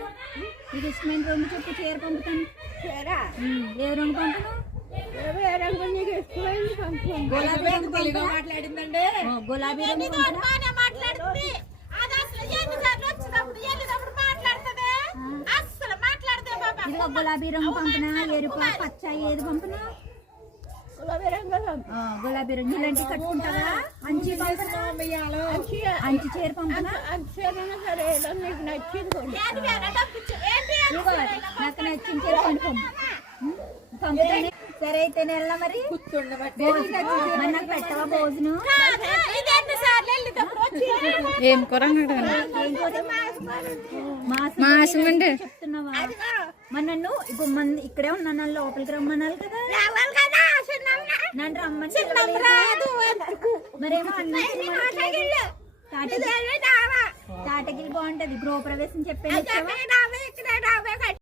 పంపుతాను, నీకు ఇష్టమైన రంగు చెప్పు, చీర పంపుతాను. ఏ రంగు పంపను? గులాబీ రంగు మాట్లాడిందండి. గులాబీ రంగు ఇదిగో గులాబీ రంగు పంపనా, ఎరుపు, పచ్చ, ఏది పంపనా? గులాబీ రంగు. ఇలాంటివి కట్టుకుంటావా? అంచి అంచి చీర పంపనా? ఇదిగో నాకు నచ్చిన చీర పంపుతానే. సరే అయితే నెల మరి నాకు పెట్టవా భోజనం? ఏం కూర మాసం అండి చెప్తున్నావా? మరి నన్ను ఇప్పుడు ఇక్కడే ఉన్నాను, నన్ను లోపలికి రమ్మనాలి కదా. నన్ను రమ్మని మరేమో తాటగిల్ బాగుంటది, గృహప్రవేశం చెప్పాను.